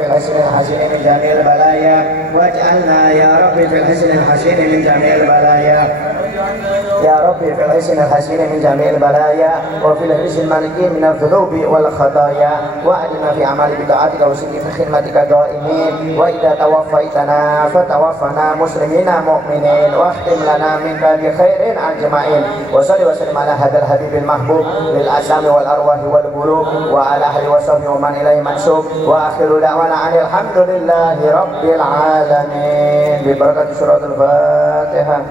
في الحسن الحسين من جميع البلايا واجعلنا يا ربي في الحسن الحسين من جميع البلايا يا ربي في الحسن الحسين من جميع البلايا وفي الحسن المالكين من الذنوب والخطايا وأدنا في أعمال بطاعتك وسلك في خدمتك دائمين وإذا توفيتنا فتوفنا مسلمين مؤمنين واختم لنا منك بخير أجمعين وصل وسلم على هذا الحبيب المحبوب للأسام والأرواح والقلوب وعلى أهله وصحبه ومن إليه منسوب وآخر دعوانا أن الحمد لله رب العالمين ببركة سورة الفاتحة.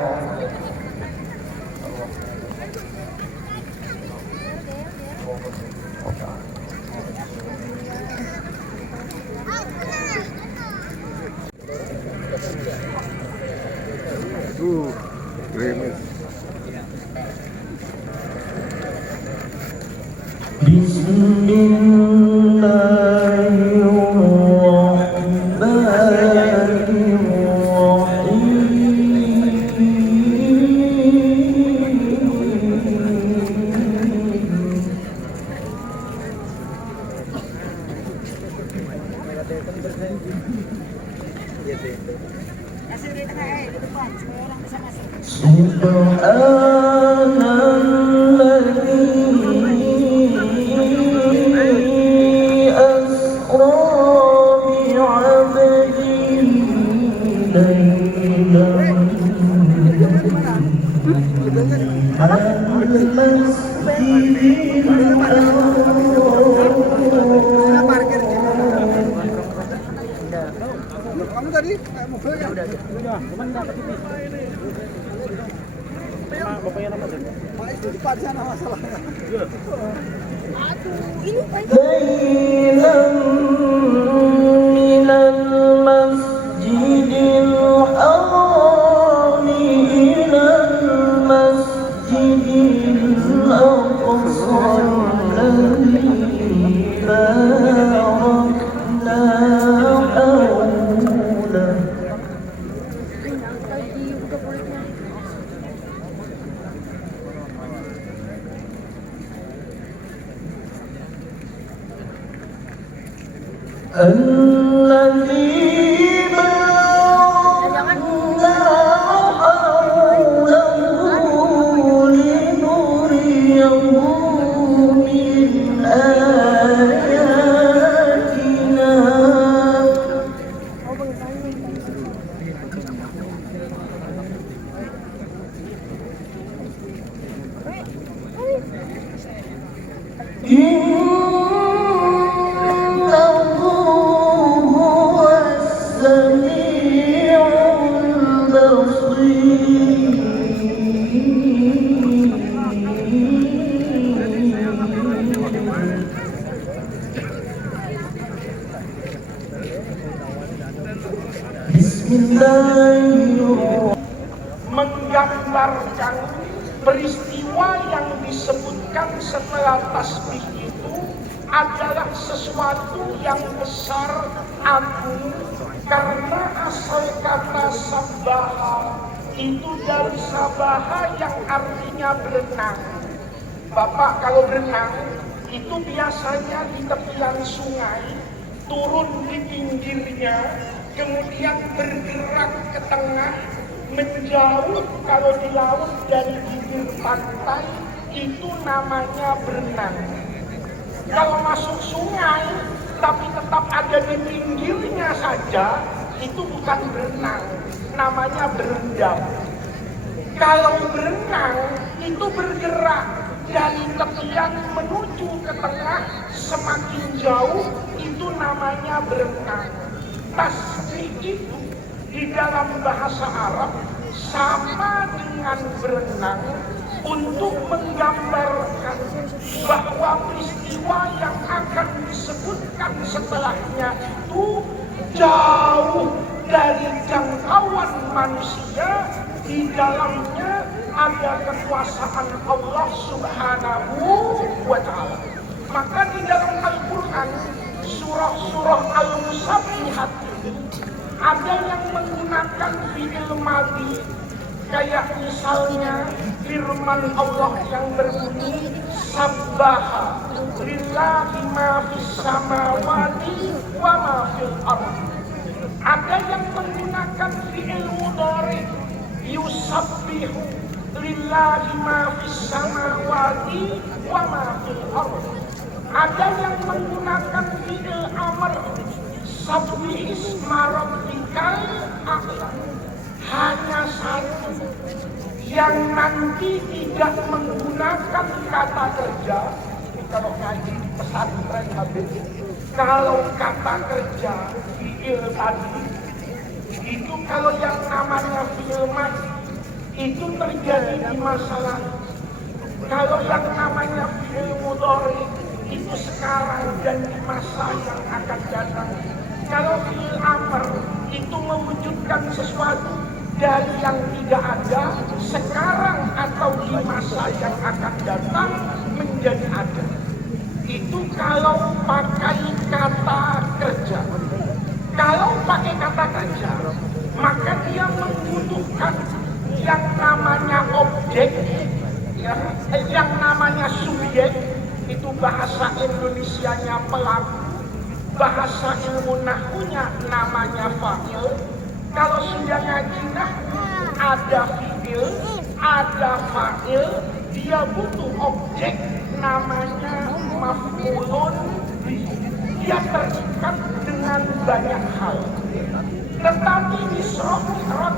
Kamu tadi mobilnya udah cuman dapat ini. Bapaknya nama siapa? Pak itu di sana masalahnya. Aduh, ini menggambarkan peristiwa yang disebutkan setelah tasbih itu adalah sesuatu yang besar, agung, karena asal kata sabbaha itu dari sabaha yang artinya berenang. Bapak kalau berenang itu biasanya di tepian sungai, turun di pinggirnya, kemudian bergerak ke tengah, menjauh kalau di laut dari bibir pantai, itu namanya berenang. Kalau masuk sungai tapi tetap ada di pinggirnya saja, itu bukan berenang, namanya berendam. Kalau berenang itu bergerak dari tepian menuju ke tengah, semakin jauh, itu namanya berenang. Tasbih itu di dalam bahasa Arab sama dengan berenang untuk menggambarkan bahwa peristiwa yang akan disebutkan setelahnya itu jauh dari jangkauan manusia. Di dalamnya ada kekuasaan Allah Subhanahu wa Ta'ala. Maka di dalam Al-Quran, surah-surah Al-Musabbihat ini ada yang menggunakan fi'il madhi, kayak misalnya firman Allah yang berbunyi sabbaha lillahi ma fis samawati wa ma fil ardh. Ada yang menggunakan fi'il mudhari yusabbihu lillahi ma fis samawati wa ma fil ardh. Ada yang menggunakan fi'il amr sabbihisma rabbikal a'la. Hanya satu yang nanti tidak menggunakan kata kerja. Ini kalau ngaji pesantren habis, kalau kata kerja fi'il tadi itu, kalau yang namanya fi'il madi itu terjadi di masa lalu. Kalau yang namanya fi'il mudhari itu sekarang dan di masa yang akan datang. Kalau fi'il amr itu mewujudkan sesuatu dari yang tidak ada sekarang atau di masa yang akan datang menjadi ada. Itu kalau pakai kata kerja. Kalau pakai kata kerja, maka dia membutuhkan yang namanya objek, yang namanya subjek. Itu bahasa Indonesianya pelaku, bahasa ilmu nahwunya namanya fa'il. Kalau sudah ngaji nahwu, ada fi'il, ada fa'il, dia butuh objek namanya maf'ulun bih. Dia terikat dengan banyak hal. Tetapi di surah Mi'raj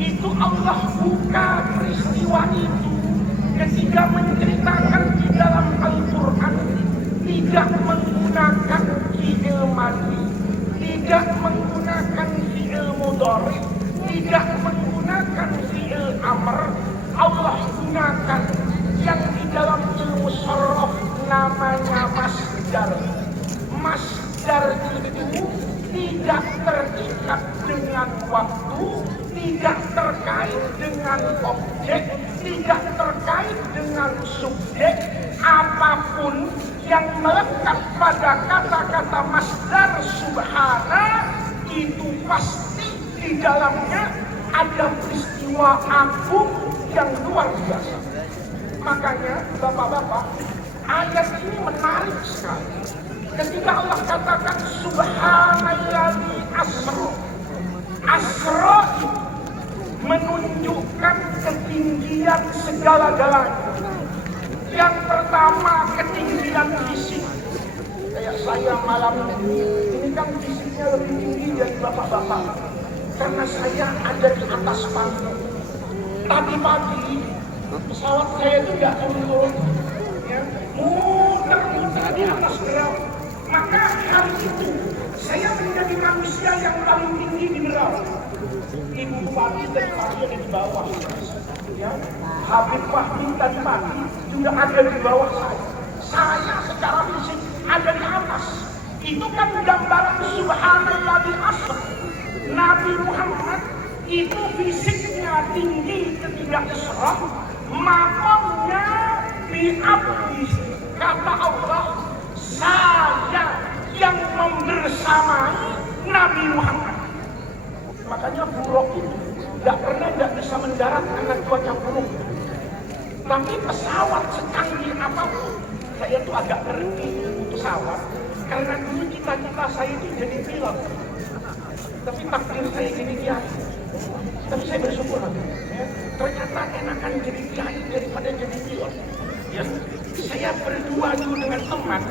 itu Allah buka peristiwa itu ketika menceritakan di dalam Al-Quran, tidak menggunakan fi'il madi, tidak menggunakan fi'il mudhari, tidak menggunakan fi'il amr. Allah gunakan yang di dalam ilmu sharaf namanya masdar. Masdar itu tidak terikat dengan waktu, tidak terkait dengan objek, tidak terkait dengan subjek. Apapun yang melekat pada kata-kata masdar subhana itu pasti di dalamnya ada peristiwa agung yang luar biasa. Makanya bapak-bapak, ayat ini menarik sekali. Ketika Allah katakan subhanallazi asra, asra menunjukkan ketinggian segala-galanya. Yang pertama, ketinggian fisik. Kayak saya malam ini kan fisiknya lebih tinggi dari bapak-bapak, karena saya ada di atas panggung. Tadi pagi pesawat saya itu nggak turun-turun, ya, muter-muter di atas ground. Maka hari itu saya menjadi manusia yang paling tinggi di ground. Ibu Bupati tadi pagi ada di bawah, ya. Habib Fahmi tadi pagi juga ada di bawah saya. Saya secara fisik ada di atas. Itu kan gambaran subhanallazi asra. Nabi Muhammad itu fisiknya tinggi ketika Isra, makamnya bi'abdi. Kata Allah, saya yang membersamai Nabi Muhammad. Makanya buruk itu tidak bisa mendarat karena cuaca buruk. Tapi pesawat secanggih apapun, saya tuh agak ngerti pesawat, karena dulu cita-cita saya itu jadi pilot. Tapi takdir saya jadi kiai. Tapi saya bersyukur, ya, ternyata enakan jadi kiai daripada jadi pilot. Ya, saya berdua dulu dengan teman,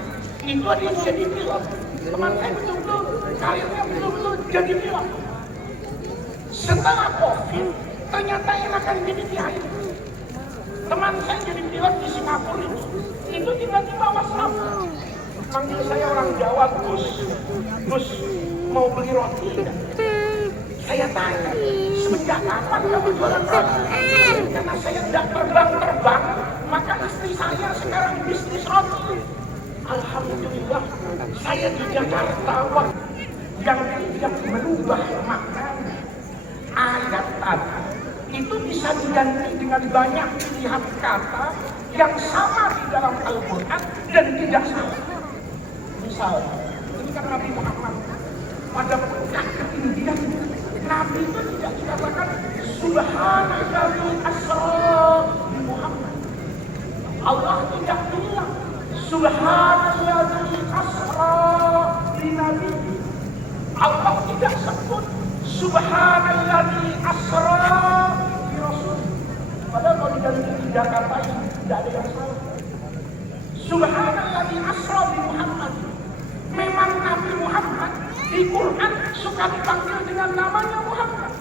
itu ada yang jadi pilot. Teman saya betul-betul karirnya betul-betul jadi pilot. Setelah COVID, ternyata enakan jadi kiai. Teman saya jadi pilot di Singapura itu tiba-tiba WhatsApp, panggil saya orang Jawa, Gus, mau beli roti enggak? Saya tanya, semenjak kapan kamu jualan roti? Karena saya tidak terbang, maka istri saya sekarang bisnis roti. Alhamdulillah, saya di Jakarta yang tidak merubah maknanya. Ayat tadi itu bisa diganti dengan banyak pilihan kata yang sama di dalam Al-Quran dan tidak salah. Misalnya, ini kan Nabi Muhammad pada puncak ketinggian, Nabi itu tidak dikatakan subhanallazi asra tidak sebut subhanalladzi asra bi rasul. Padahal kalau diganti di Jakarta ini tidak ada yang salah. Subhanalladzi asra bi Muhammad. Memang Nabi Muhammad di Quran suka dipanggil dengan namanya Muhammad.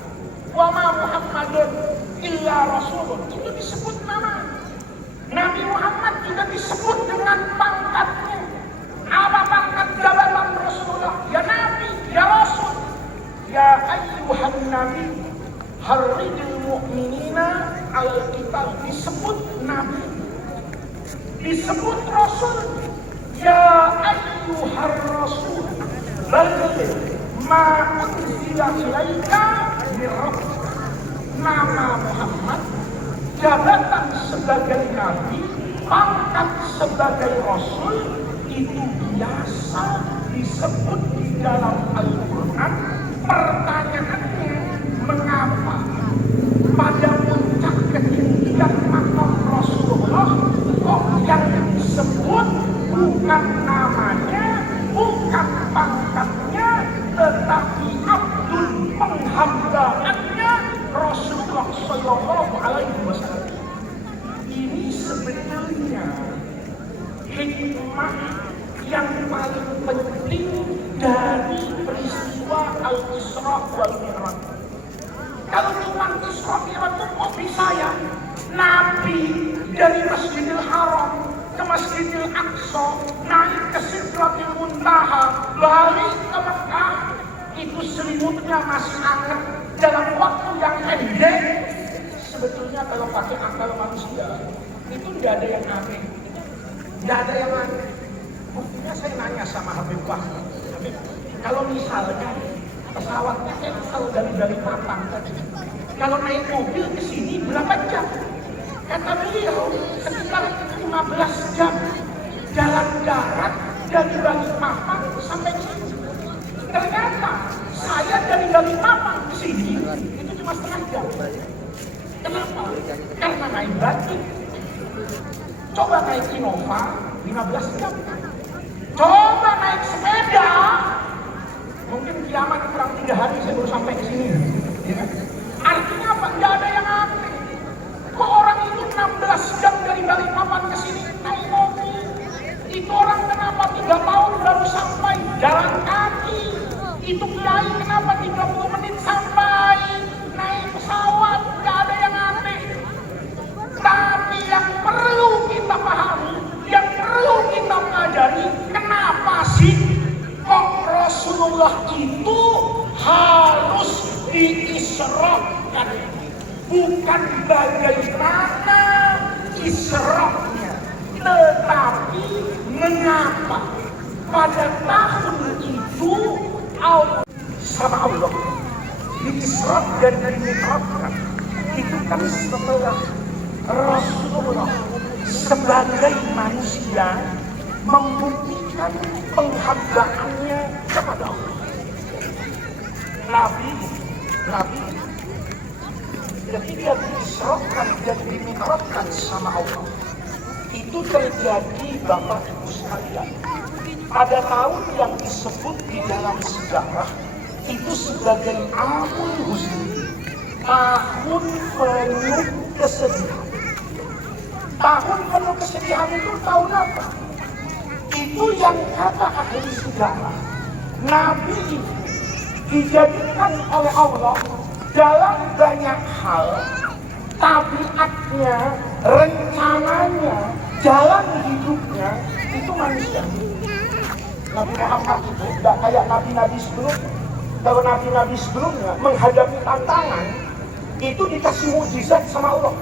Wa ma Muhammadun illa rasulun. Itu disebut nama. Nabi Muhammad juga disebut dengan pangkatnya. Apa pangkat jabatan Rasulullah? Ya Nabi, ya Rasul. Ya ayyuhan Nabi, harridil mu'minina al-qital. Disebut Nabi, disebut Rasul. Ya ayyuhar Rasul, balligh ma unzila ilaika min rabbika. Nama Muhammad, jabatan sebagai Nabi, pangkat sebagai Rasul, itu biasa disebut di dalam Al-Quran. Pertanyaannya, mengapa pada puncak ketinggian makam Rasulullah kok yang disebut bukan namanya, bukan pangkatnya, tetapi abdul penghambaannya Rasulullah Shallallahu Alaihi Wasallam. Ini sebetulnya hikmah yang paling penting dari peristiwa Al-Isra wal Mi'raj. Kalau cuma Isra Mi'raj itu kok bisa ya Nabi dari Masjidil Haram ke Masjidil Aqsa naik ke Sidratil Muntaha balik ke Mekah, itu selimutnya masih anget dalam waktu yang pendek. Sebetulnya kalau pakai akal manusia itu tidak ada yang aneh, tidak ada yang aneh. Buktinya saya nanya sama Habib Wahid, Habib, kalau misalnya pesawatnya cancel dari Balikpapan tadi, kalau naik mobil ke sini berapa jam? Kata beliau sekitar 15 jam jalan darat dari Balikpapan sampai sini. Ternyata saya dari Balikpapan ke sini itu cuma setengah jam. Kenapa? Karena naik batik. Coba naik Innova 15 jam. Coba naik sepeda, mungkin kiamat kurang 3 hari saya baru sampai ke sini. Ya. Artinya apa? Tidak ada yang aneh. Kok orang itu 16 jam dari Balikpapan ke sini naik mobil? Itu orang kenapa 3 tahun baru sampai jalan kaki? Itu kiai kenapa 30 menit sampai naik pesawat? Tidak ada yang aneh. Tapi yang perlu kita pahami, yang perlu kita pelajari, kenapa sih kok Rasulullah itu harus diisrakan? Bukan bagaimana Isra'nya, tetapi mengapa pada tahun itu Allah sama Allah di-Isra' dan di-Mi'rajkan. Itu kan setelah Rasulullah sebagai manusia membuktikan penghambaannya kepada Allah. Nabi ketika diisrakan dan dimi'rajkan sama Allah, itu terjadi Bapak Ibu sekalian pada tahun yang disebut di dalam sejarah itu sebagai Amul Huzni, tahun penuh kesedihan. Tahun penuh kesedihan itu tahun apa? Itu yang kata ahli sejarah, Nabi itu dijadikan oleh Allah dalam banyak hal, tabiatnya, rencananya, jalan hidupnya itu manusia. Nabi Muhammad itu tidak kayak nabi-nabi sebelumnya. Kalau nabi-nabi sebelumnya menghadapi tantangan itu dikasih mukjizat sama Allah.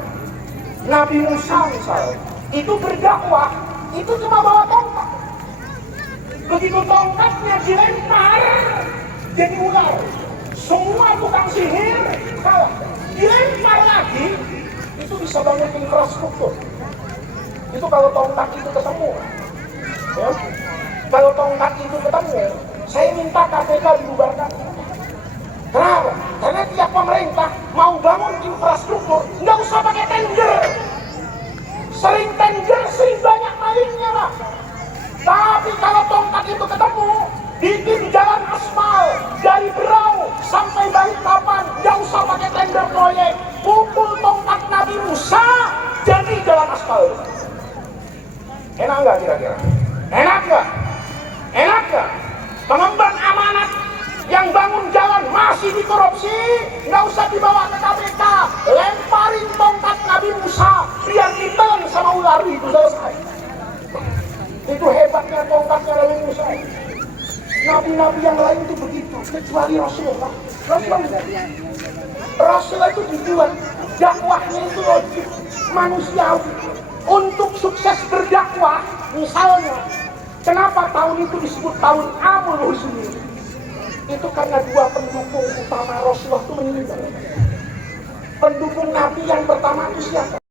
Nabi Musa misalnya itu berdakwah itu cuma bawa tongkat. Begitu tongkatnya dilempar jadi ular. Semua tukang sihir kalah. Dilempar lagi, itu bisa bangun infrastruktur. Itu kalau tongkat itu ketemu. Ya. Kalau tongkat itu ketemu, saya minta KPK dibubarkan. Kenapa? Karena tiap pemerintah mau bangun infrastruktur, nggak usah pakai tender. Sering tender, sering banyak malingnya lah. Tapi kalau tongkat itu ketemu, bikin jalan aspal dari Berau Sebaliknya, pengemban amanat yang bangun jalan masih dikorupsi, nggak usah dibawa ke KPK, lemparin tongkat Nabi Musa, biar ditelan sama ular itu selesai. Itu hebatnya tongkatnya Nabi Musa. Nabi-nabi yang lain itu begitu, kecuali Rasulullah. Rasulullah itu dibuat dakwahnya itu logik, manusiawi. Untuk sukses berdakwah, misalnya, kenapa tahun itu disebut tahun Amul Huzni? Itu karena dua pendukung utama Rasulullah itu meninggal. Pendukung Nabi yang pertama itu siapa?